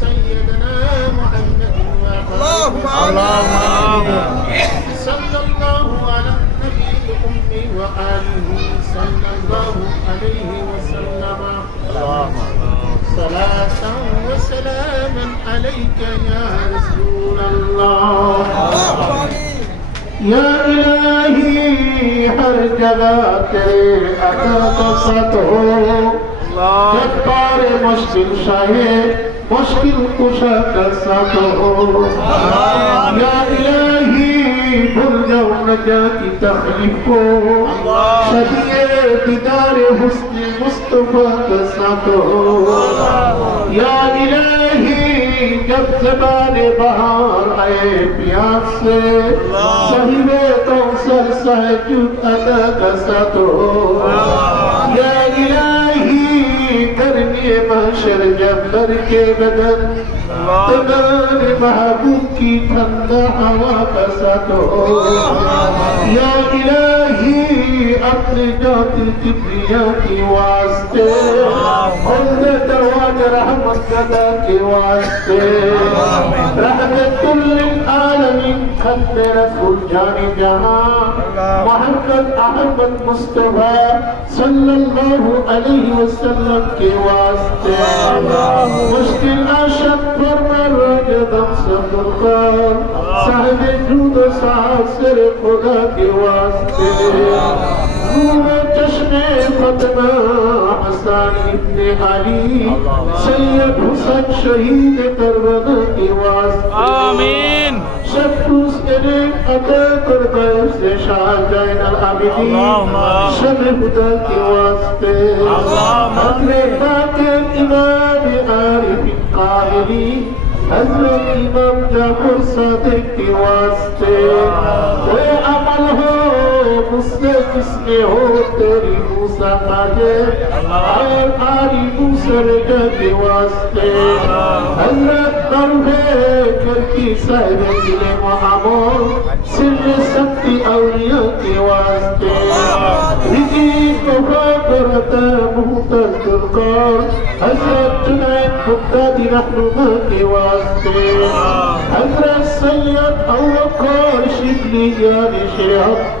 سيدنا محمد اللهم صلى الله على النبي الأمي وآله صلى الله عليه وسلم. صلاة وسلاما عليك يا رسول الله. يا إلهي هر جگہ تیرے عطا کا ساتھ ہو جبار مشکل شاہد مشکل کشا کا ساتھ ہو یا الہی بھول جاؤ نجا کی تخلیف کو شبیہ دیدار حسن مصطفیٰ کا ساتھ ہو یا الہی جب زبان بہار آئے پیاس سے صحیح تو سر سہجد ادا کا ساتھ ہو হাসের জব্বর কে বদল তবর মাহবুব কি ঠান্ডা হাওয়া বসা দো ইয়া ইলাহি رجاتي كبرياتي واسطي خذ تواك رحمة سداك واسطي رحمة للعالمين خد رسول جان جهان محمد أحمد مصطفى صلى الله عليه وسلم کے واسطے مشکل عاشق فرمر قدم صدقار صاحب جود و صاحب سر خدا کے واسطے جشن فتنا حسن ابن علی سید حسن شہید کربلا کی واسطے آمین سب اس کے نیک عطا کر گئے سے شاہ جین العابدین شب خدا کے واسطے اپنے باطن امام عارف قائلی حضرت امام جعفر صادق کے واسطے سے کس نے ہو تیری موسا مانگے آئے پاری مسرت کے واسطے حضرت درگے کرتی سہر دل محمول سر سکتی اولیاء کے واسطے رجی کو خاطرتا مہتر تلقار حضرت جنعت مقتد نحن مهدي واسطي حضرت سيد أو وقار شبلي يا شيخ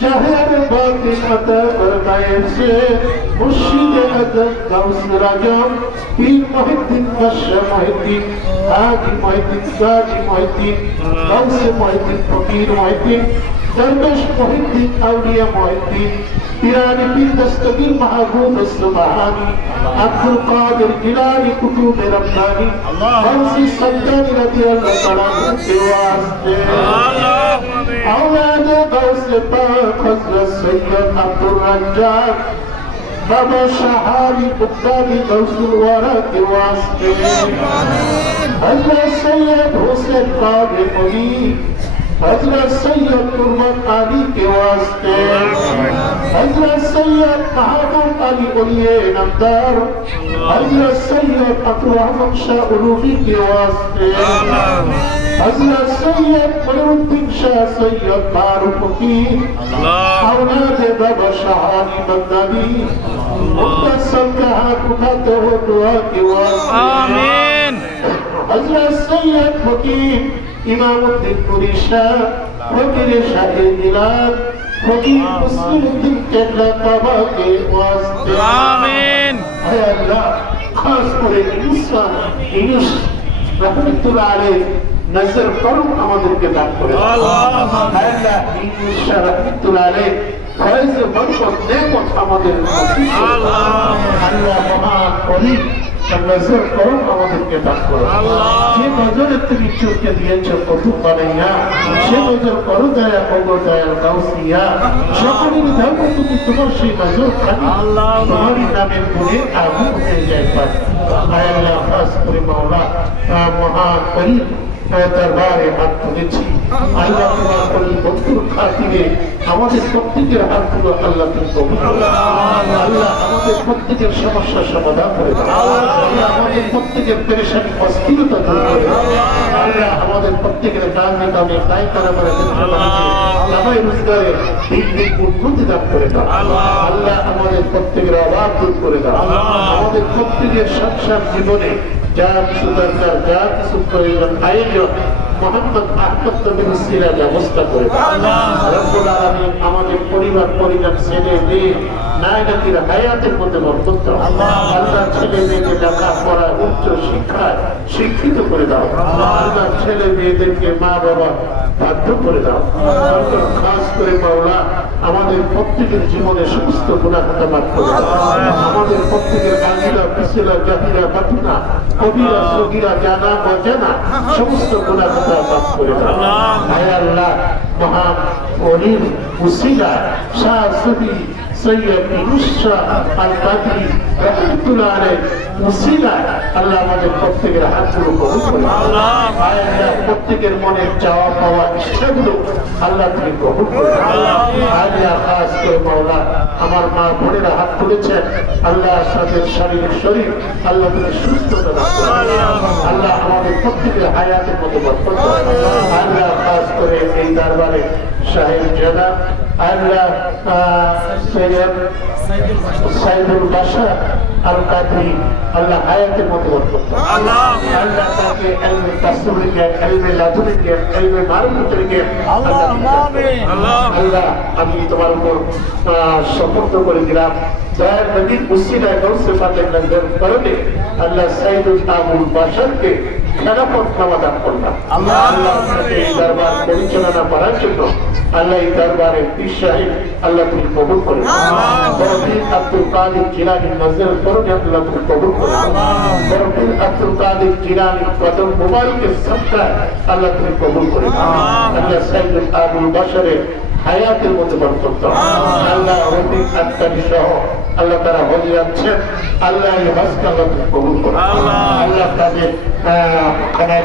جهر باطن ادب ميسي مرشد ادب دوس رجب পীর মহিউদ্দিন বাদশাহ মহিউদ্দিন হাজি মহিউদ্দিন গাজী মহিউদ্দিন গাউসে মহিউদ্দিন ফকির মহিউদ্দিন দরবেশ মহিউদ্দিন আউলিয়া মহিউদ্দিন পিরানি পীর দস্তগীর মাহবুব আসল মাহানি আব্দুল কাদের জিলানি কুতুবে রব্বানি ফৌজি সজ্জানি রাদিয়াল্লাহ তাআলা কে ওয়াস্তে আওলাদ গাউস পাক হযরত সৈয়দ আব্দুর রাজ্জাক বাবা শাহারি কুতাবি গাউসুল ওয়ারা কে ওয়াস্তে হযরত সৈয়দ হোসেন কাদের মুজিব হজরত সৈয়দ কুরবান আলী কে ওয়াস্তে হজরত সৈয়দ মাহবুব আলী বলিয়ে নামদার। হজরত সৈয়দ আব্দুর রহমান শাহ উলুফি কে ওয়াস্তে হজরত সৈয়দ মনিউদ্দিন শাহ সৈয়দ মারুফি اولاد بابا شهاني بغدادي متصل كها كتاته ودعاء واسطه امين حضرت سيد مقيم ইমামতি পুরিশা ফকিরের সাথে মিলাদ ফকির মুসলিমউদ্দিন কেবলা কাবাকে ওয়াজতে আমিন। হে আল্লাহ খাস করে মুসা ইউনুস রহমাতুল্লাহ আলাইহ নজর করুন আমাদেরকে দান করে। আল্লাহ। হে আল্লাহ ইউনুস রহমাতুল্লাহ আলাইহ ফয়েজ বরকত নেক আমাদের। আল্লাহ। আল্লাহ মহান অলিক নজর করো আমাদেরকে দান করো। যে নজরের তুমি চোখকে দিয়েছ প্রথম বানাইয়া সে নজর করো দয়া করো দয়ার গাউসিয়া। সকলের ধর্ম তুমি তোমার সেই নজর খালি। তোমারই নামের গুণে আগুন হয়ে যায়। পারে আয়াল্লাহ খাস করে মাওলা আহ, মহান করিম দরবারে হাত তুলেছি। আল্লাহ তোমার কলি বন্ধুর খাতিরে আমাদের প্রত্যেকের হাতগুলো আল্লাহ তুমি আল্লাহ। আমাদের প্রত্যেকের সমস্যার সমাধান করে দাও। আল্লাহ। আমাদের প্রত্যেকের পেরেশানি অস্থিরতা দূর করে দাও। আল্লাহ। আমাদের প্রত্যেকের কারণে কারণে তাই করা করে আমায় রোজগারে দিন দিন উন্নতি দান করে দাও। আল্লাহ। আমাদের প্রত্যেকের অভাব দূর করে দাও। আমাদের প্রত্যেকের সংসার জীবনে যা কিছু দরকার যা কিছু প্রয়োজন হবে মোহাম্মদ ব্যবস্থা করে আমাদের পরিবার পরিবার ছেলে মেয়ে নায়নাতির হায়াতের মধ্যে বরকত দাও। আল্লাহ। ছেলে মেয়েকে লেখাপড়া উচ্চ শিক্ষায় শিক্ষিত করে দাও। আল্লাহ। ছেলে মেয়েদেরকে মা বাবা বাধ্য করে দাও। খাস করে মাওলা আমাদের প্রত্যেকের জীবনে সমস্ত করে আমাদের প্রত্যেকের আঙ্গিলা পিছিলা জাতিরা বাতিনা কবিরা সগিরা জানা অজানা সমস্ত গুণাখাতা মাফ করে দাও আল্লাহ মহান অলিম উসিলা শাহ সৈয়দ ইনুসা আল কাদরি রহমতুল্লাহ আলাইহি উসিলা আল্লাহ আমাদের প্রত্যেকের হাতগুলো কবুল করে আল্লাহ। প্রত্যেকের মনের চাওয়া পাওয়া ইচ্ছাগুলো আল্লাহ তুমি কবুল করে আল্লাহ। খাস করে মাওলা আমার মা বোনেরা হাত তুলেছেন। আল্লাহ তাদের শারীরিক শরীর আল্লাহ তুমি সুস্থতা দান আল্লাহ। আমাদের প্রত্যেকের হায়াতের মতো বরকত আল্লাহ খাস করে এই দরবারে সাহেব জেলা আল্লাহ সৈয়দ সাইদুল বাসা আল কাদরি আল্লাহ হায়াতের মতো। আল্লাহ তাকে এলমে এলমে এলমে আল্লাহ আমি তোমার উপর শপথ করে দিলাম দয়ার নবীর উসিলায় গৌসে পাতের নজর আল্লাহ সাইদুল আবুল বাসারকে খেলাফত সমাধান করলাম। এই দরবার পরিচালনা করার জন্য আল্লাহ এই দরবারের পীর আল্লাহ তুমি কবুল করে। বরফির আব্দুল কাদের জিলানি নজর করুন আল্লাহ তুমি কবুল করে। বরফির আব্দুল কাদের জিলানি কদম মুবারকের সত্তায় আল্লাহ তুমি কবুল করে। আল্লাহ। সাইদুল আবুল বাসারের হায়াতের মধ্যে বরকত আল্লাহ। রফিক সহ আল্লাহ তারা হজে যাচ্ছেন আল্লাহ এই হজকে আল্লাহ কবুল করো আল্লাহ। তাদের খানায়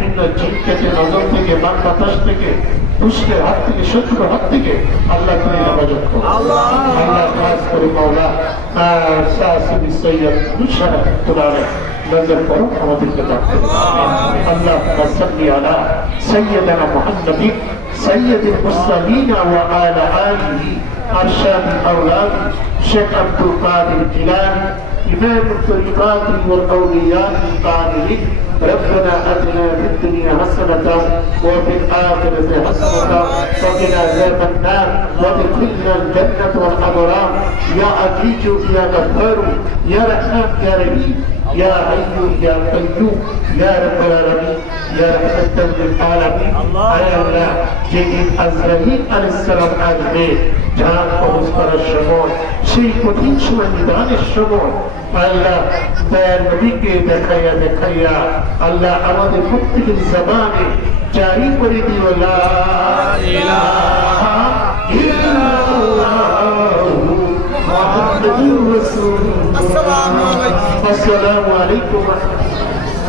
বিভিন্ন জিন থেকে নজর থেকে মান বাতাস থেকে দুষ্টের হাত থেকে শত্রুর হাত থেকে আল্লাহ তুমি হেফাজত করো আল্লাহ খাস করে মাওলা আহ, শাহ সুবি সৈয়দ মুশারফ তুলারে নজর করো আমাদেরকে দান করো আল্লাহ সাল্লি আলা سيدنا محمد سيد المرسلين وعلى آله أرشاد الأولاد شيخ عبد القادر الجيلاني إمام الطريقات والأولياء القائلين ربنا أتنا في الدنيا حسنة وفي الآخرة حسنة وقنا عذاب النار. وادخلنا الجنة والأبرار. يا عزيز يا غفار يا رحمن يا رحيم. يا حي يا قيوم يا رب العالمين يا رحمة للعالمين আয় আল্লাহ যেদিন আজরাইল আলাইসালাম আসবে যার কবজ করার সময় সেই কঠিন সময় নিদানের সময় আল্লাহ দয়ার নবীকে দেখাইয়া দেখাইয়া আল্লাহ আমাদের প্রত্যেকের জবানে জারি করে দিও লা ইলাহা ইল্লাল্লাহু আসসালামু আলাইকুম